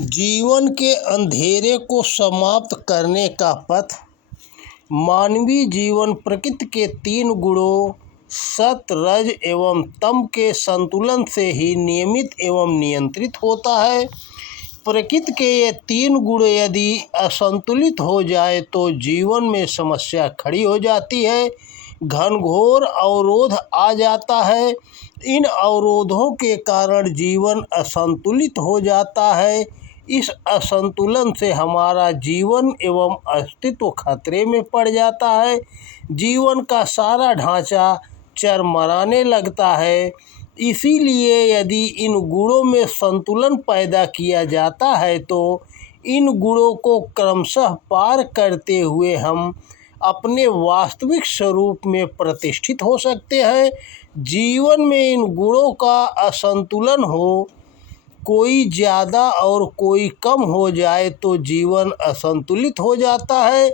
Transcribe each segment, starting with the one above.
जीवन के अंधेरे को समाप्त करने का पथ। मानवीय जीवन प्रकृति के 3 गुणों सत, रज एवं तम के संतुलन से ही नियमित एवं नियंत्रित होता है। प्रकृति के ये 3 गुण यदि असंतुलित हो जाए तो जीवन में समस्या खड़ी हो जाती है, घनघोर अवरोध आ जाता है। इन अवरोधों के कारण जीवन असंतुलित हो जाता है। इस असंतुलन से हमारा जीवन एवं अस्तित्व खतरे में पड़ जाता है। जीवन का सारा ढांचा चरमराने लगता है। इसीलिए यदि इन गुणों में संतुलन पैदा किया जाता है तो इन गुणों को क्रमशः पार करते हुए हम अपने वास्तविक स्वरूप में प्रतिष्ठित हो सकते हैं। जीवन में इन गुणों का असंतुलन हो, कोई ज़्यादा और कोई कम हो जाए तो जीवन असंतुलित हो जाता है।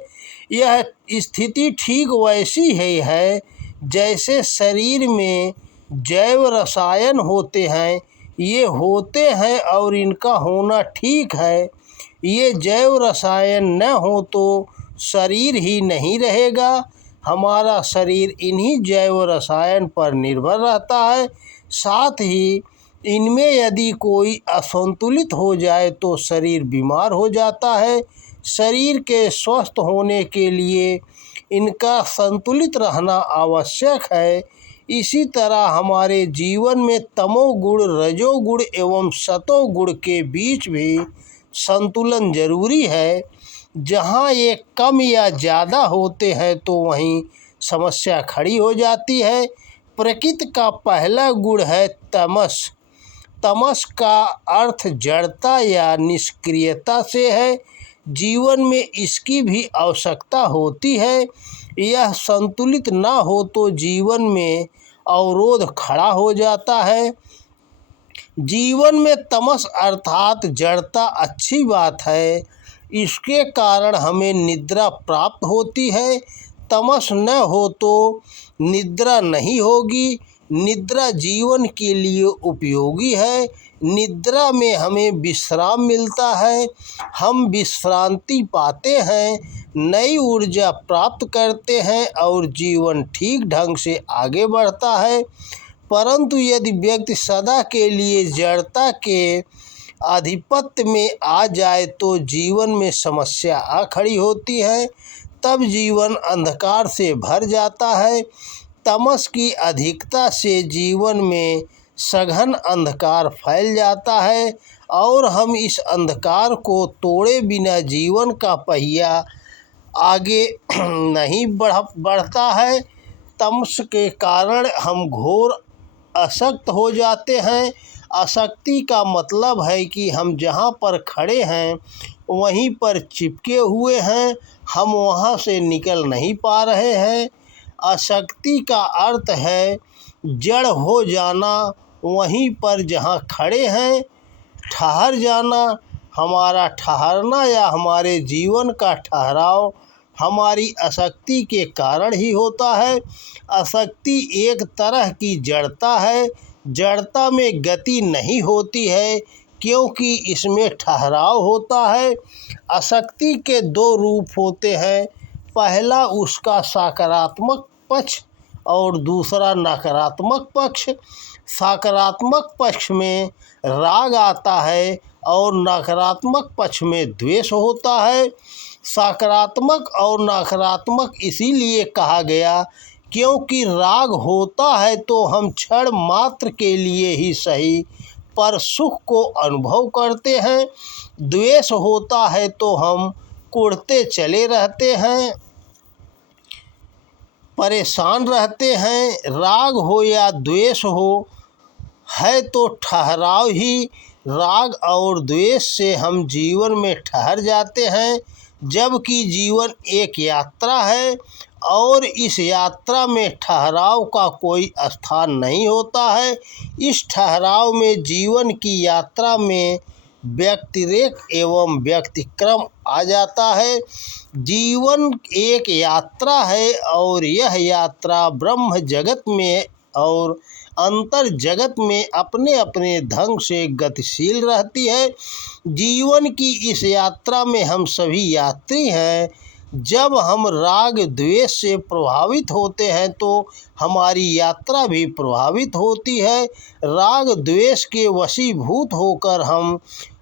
यह स्थिति ठीक वैसी ही है जैसे शरीर में जैव रसायन होते हैं। ये होते हैं और इनका होना ठीक है। ये जैव रसायन न हो तो शरीर ही नहीं रहेगा। हमारा शरीर इन्हीं जैव रसायन पर निर्भर रहता है। साथ ही इनमें यदि कोई असंतुलित हो जाए तो शरीर बीमार हो जाता है। शरीर के स्वस्थ होने के लिए इनका संतुलित रहना आवश्यक है। इसी तरह हमारे जीवन में तमोगुण, रजोगुण एवं सतोगुण के बीच भी संतुलन जरूरी है। जहाँ ये कम या ज़्यादा होते हैं तो वहीं समस्या खड़ी हो जाती है। प्रकृति का पहला गुण है तमस। तमस का अर्थ जड़ता या निष्क्रियता से है। जीवन में इसकी भी आवश्यकता होती है। यह संतुलित ना हो तो जीवन में अवरोध खड़ा हो जाता है। जीवन में तमस अर्थात जड़ता अच्छी बात है। इसके कारण हमें निद्रा प्राप्त होती है। तमस न हो तो निद्रा नहीं होगी। निद्रा जीवन के लिए उपयोगी है। निद्रा में हमें विश्राम मिलता है। हम विश्रांति पाते हैं, नई ऊर्जा प्राप्त करते हैं और जीवन ठीक ढंग से आगे बढ़ता है। परंतु यदि व्यक्ति सदा के लिए जड़ता के आधिपत्य में आ जाए तो जीवन में समस्या आ खड़ी होती है। तब जीवन अंधकार से भर जाता है। तमस की अधिकता से जीवन में सघन अंधकार फैल जाता है और हम इस अंधकार को तोड़े बिना जीवन का पहिया आगे नहीं बढ़ता है। तमस के कारण हम घोर अशक्त हो जाते हैं। अशक्ति का मतलब है कि हम जहाँ पर खड़े हैं वहीं पर चिपके हुए हैं, हम वहाँ से निकल नहीं पा रहे हैं। अशक्ति का अर्थ है जड़ हो जाना, वहीं पर जहाँ खड़े हैं ठहर जाना। हमारा ठहरना या हमारे जीवन का ठहराव हमारी अशक्ति के कारण ही होता है। अशक्ति एक तरह की जड़ता है। जड़ता में गति नहीं होती है क्योंकि इसमें ठहराव होता है। अशक्ति के 2 रूप होते हैं। पहला उसका सकारात्मक पक्ष और दूसरा नकारात्मक पक्ष। सकारात्मक पक्ष में राग आता है और नकारात्मक पक्ष में द्वेष होता है। सकारात्मक और नकारात्मक इसीलिए कहा गया क्योंकि राग होता है तो हम क्षण मात्र के लिए ही सही पर सुख को अनुभव करते हैं। द्वेष होता है तो हम कुढ़ते चले रहते हैं, परेशान रहते हैं। राग हो या द्वेष हो है तो ठहराव ही। राग और द्वेष से हम जीवन में ठहर जाते हैं, जबकि जीवन एक यात्रा है और इस यात्रा में ठहराव का कोई स्थान नहीं होता है। इस ठहराव में जीवन की यात्रा में व्यक्तिरेख एवं व्यतिक्रम आ जाता है। जीवन एक यात्रा है और यह यात्रा ब्रह्म जगत में और अंतर जगत में अपने अपने ढंग से गतिशील रहती है। जीवन की इस यात्रा में हम सभी यात्री हैं। जब हम राग द्वेष से प्रभावित होते हैं तो हमारी यात्रा भी प्रभावित होती है। राग द्वेष के वशीभूत होकर हम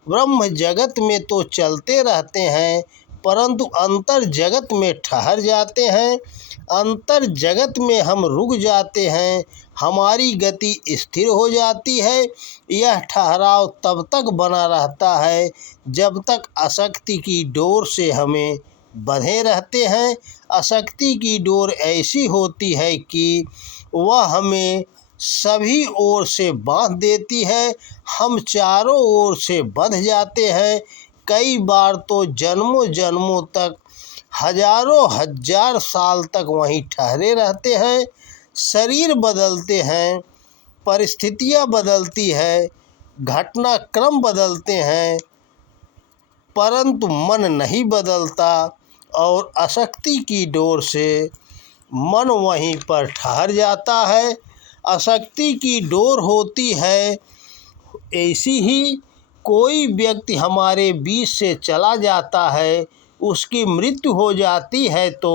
ब्रह्म जगत में तो चलते रहते हैं, परंतु अंतर जगत में ठहर जाते हैं। अंतर जगत में हम रुक जाते हैं, हमारी गति स्थिर हो जाती है। यह ठहराव तब तक बना रहता है जब तक आसक्ति की डोर से हमें बंधे रहते हैं। आसक्ति की डोर ऐसी होती है कि वह हमें सभी ओर से बांध देती है। हम चारों ओर से बंध जाते हैं। कई बार तो जन्मों जन्मों तक, हजारों हजार साल तक वहीं ठहरे रहते हैं। शरीर बदलते हैं, परिस्थितियां बदलती है, घटनाक्रम बदलते हैं, परंतु मन नहीं बदलता और आसक्ति की डोर से मन वहीं पर ठहर जाता है। आसक्ति की डोर होती है ऐसी ही। कोई व्यक्ति हमारे बीच से चला जाता है, उसकी मृत्यु हो जाती है तो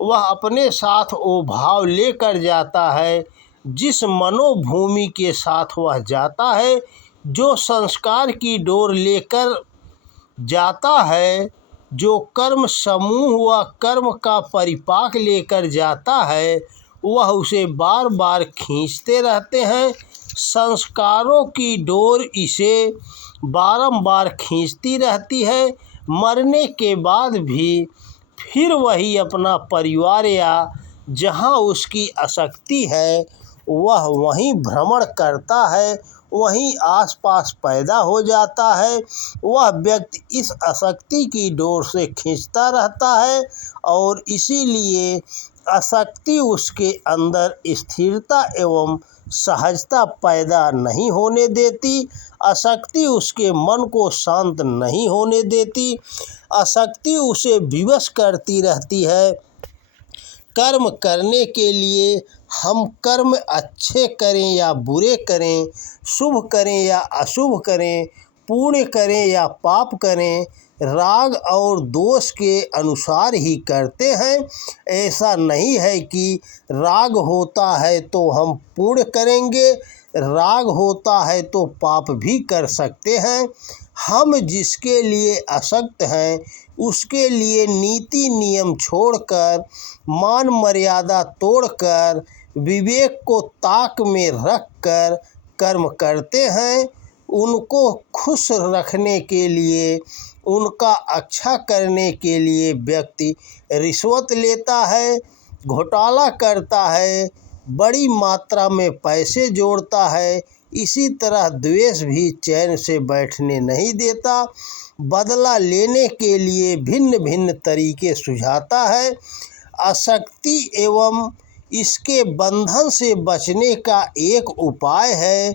वह अपने साथ वो भाव लेकर जाता है जिस मनोभूमि के साथ वह जाता है। जो संस्कार की डोर लेकर जाता है, जो कर्म समूह व कर्म का परिपाक लेकर जाता है, वह उसे बार बार खींचते रहते हैं। संस्कारों की डोर इसे बारंबार खींचती रहती है। मरने के बाद भी फिर वही अपना परिवार या जहाँ उसकी आसक्ति है वह वहीं भ्रमण करता है, वहीं आसपास पैदा हो जाता है। वह व्यक्ति इस आसक्ति की डोर से खींचता रहता है और इसीलिए आसक्ति उसके अंदर स्थिरता एवं सहजता पैदा नहीं होने देती। आसक्ति उसके मन को शांत नहीं होने देती। आसक्ति उसे विवश करती रहती है। कर्म करने के लिए हम कर्म अच्छे करें या बुरे करें, शुभ करें या अशुभ करें, पुण्य करें या पाप करें, राग और दोष के अनुसार ही करते हैं। ऐसा नहीं है कि राग होता है तो हम पुण्य करेंगे, राग होता है तो पाप भी कर सकते हैं। हम जिसके लिए आसक्त हैं उसके लिए नीति नियम छोड़कर, मान मर्यादा तोड़कर, विवेक को ताक में रखकर कर्म करते हैं। उनको खुश रखने के लिए, उनका अच्छा करने के लिए व्यक्ति रिश्वत लेता है, घोटाला करता है, बड़ी मात्रा में पैसे जोड़ता है। इसी तरह द्वेष भी चैन से बैठने नहीं देता, बदला लेने के लिए भिन्न भिन्न तरीके सुझाता है। आसक्ति एवं इसके बंधन से बचने का एक उपाय है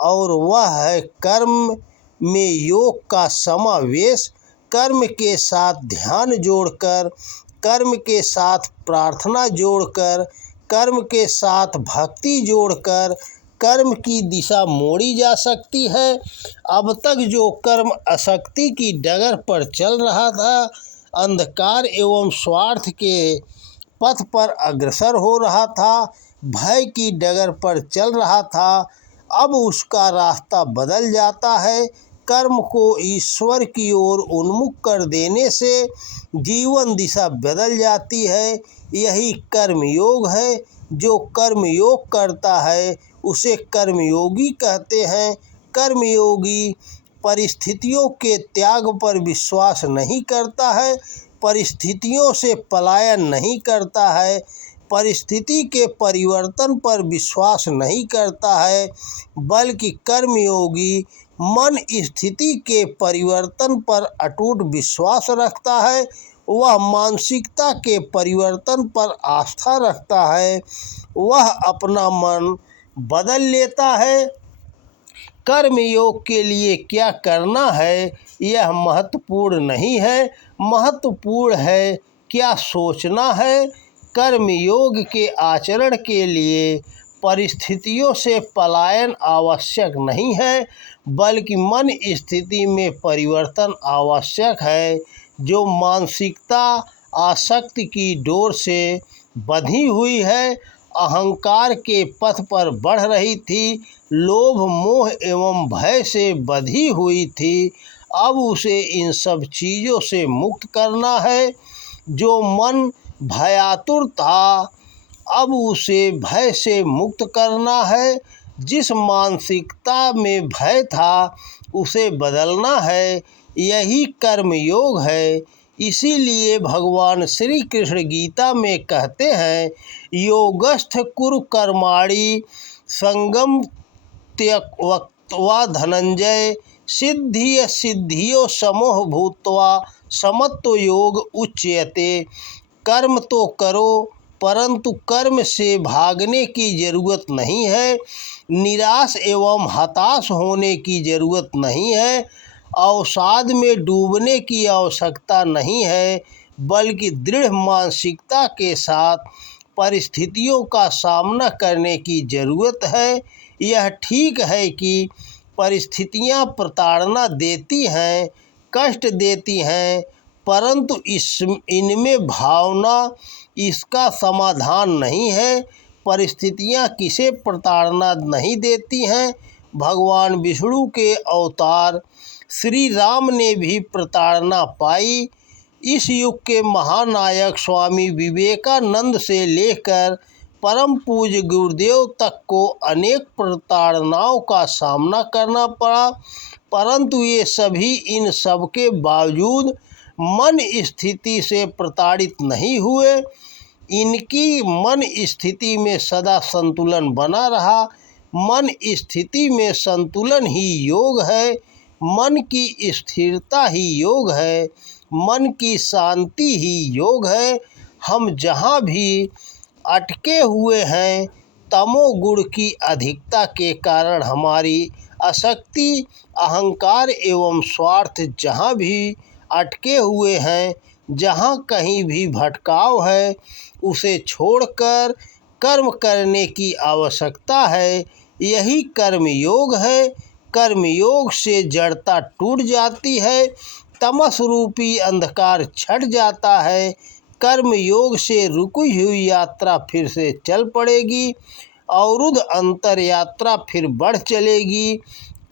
और वह है कर्म में योग का समावेश। कर्म के साथ ध्यान जोड़कर, कर्म के साथ प्रार्थना जोड़कर, कर्म के साथ भक्ति जोड़कर कर्म की दिशा मोड़ी जा सकती है। अब तक जो कर्म आसक्ति की डगर पर चल रहा था, अंधकार एवं स्वार्थ के पथ पर अग्रसर हो रहा था, भय की डगर पर चल रहा था, अब उसका रास्ता बदल जाता है। कर्म को ईश्वर की ओर उन्मुख कर देने से जीवन दिशा बदल जाती है। यही कर्मयोग है। जो कर्मयोग करता है उसे कर्मयोगी कहते हैं। कर्मयोगी परिस्थितियों के त्याग पर विश्वास नहीं करता है, परिस्थितियों से पलायन नहीं करता है, परिस्थिति के परिवर्तन पर विश्वास नहीं करता है, बल्कि कर्मयोगी मन स्थिति के परिवर्तन पर अटूट विश्वास रखता है। वह मानसिकता के परिवर्तन पर आस्था रखता है। वह अपना मन बदल लेता है। कर्मयोग के लिए क्या करना है यह महत्वपूर्ण नहीं है, महत्वपूर्ण है क्या सोचना है। कर्मयोग के आचरण के लिए परिस्थितियों से पलायन आवश्यक नहीं है, बल्कि मन स्थिति में परिवर्तन आवश्यक है। जो मानसिकता आसक्ति की डोर से बंधी हुई है, अहंकार के पथ पर बढ़ रही थी, लोभ मोह एवं भय से बंधी हुई थी, अब उसे इन सब चीज़ों से मुक्त करना है। जो मन भयातुर था, अब उसे भय से मुक्त करना है। जिस मानसिकता में भय था, उसे बदलना है। यही कर्म योग है। इसीलिए भगवान श्री कृष्ण गीता में कहते हैं, योगस्थ कुरु कर्माणि संगम त्यक्त्वा धनंजय सिद्धि सिद्धियो समोह भूत्वा समत्व योग उच्यते। कर्म तो करो, परंतु कर्म से भागने की जरूरत नहीं है, निराश एवं हताश होने की जरूरत नहीं है, अवसाद में डूबने की आवश्यकता नहीं है, बल्कि दृढ़ मानसिकता के साथ परिस्थितियों का सामना करने की जरूरत है। यह ठीक है कि परिस्थितियां प्रताड़ना देती हैं, कष्ट देती हैं, परंतु इनमें भावना इसका समाधान नहीं है। परिस्थितियां किसे प्रताड़ना नहीं देती हैं। भगवान विष्णु के अवतार श्री राम ने भी प्रताड़ना पाई। इस युग के महानायक स्वामी विवेकानंद से लेकर परम पूज्य गुरुदेव तक को अनेक प्रताड़नाओं का सामना करना पड़ा, परंतु ये सभी इन सब के बावजूद मन स्थिति से प्रताड़ित नहीं हुए। इनकी मन स्थिति में सदा संतुलन बना रहा। मन स्थिति में संतुलन ही योग है, मन की स्थिरता ही योग है, मन की शांति ही योग है। हम जहाँ भी अटके हुए हैं, तमोगुण की अधिकता के कारण हमारी आसक्ति, अहंकार एवं स्वार्थ जहाँ भी अटके हुए हैं, जहाँ कहीं भी भटकाव है, उसे छोड़कर कर्म करने की आवश्यकता है। यही कर्म योग है। कर्म योग से जड़ता टूट जाती है, तमस रूपी अंधकार छट जाता है। कर्म योग से रुकी हुई यात्रा फिर से चल पड़ेगी, अवरुद्ध अंतर यात्रा फिर बढ़ चलेगी।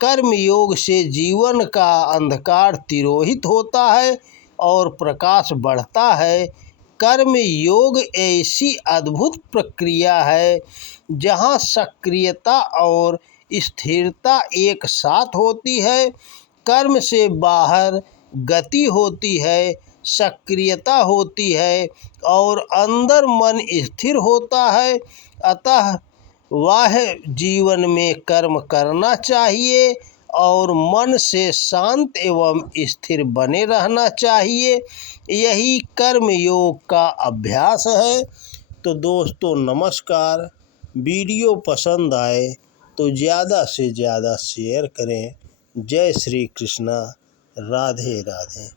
कर्म योग से जीवन का अंधकार तिरोहित होता है और प्रकाश बढ़ता है। कर्म योग ऐसी अद्भुत प्रक्रिया है जहाँ सक्रियता और स्थिरता एक साथ होती है। कर्म से बाहर गति होती है, सक्रियता होती है और अंदर मन स्थिर होता है। अतः वह जीवन में कर्म करना चाहिए और मन से शांत एवं स्थिर बने रहना चाहिए। यही कर्म योग का अभ्यास है। तो दोस्तों नमस्कार। वीडियो पसंद आए तो ज़्यादा से ज़्यादा शेयर करें। जय श्री कृष्णा। राधे राधे।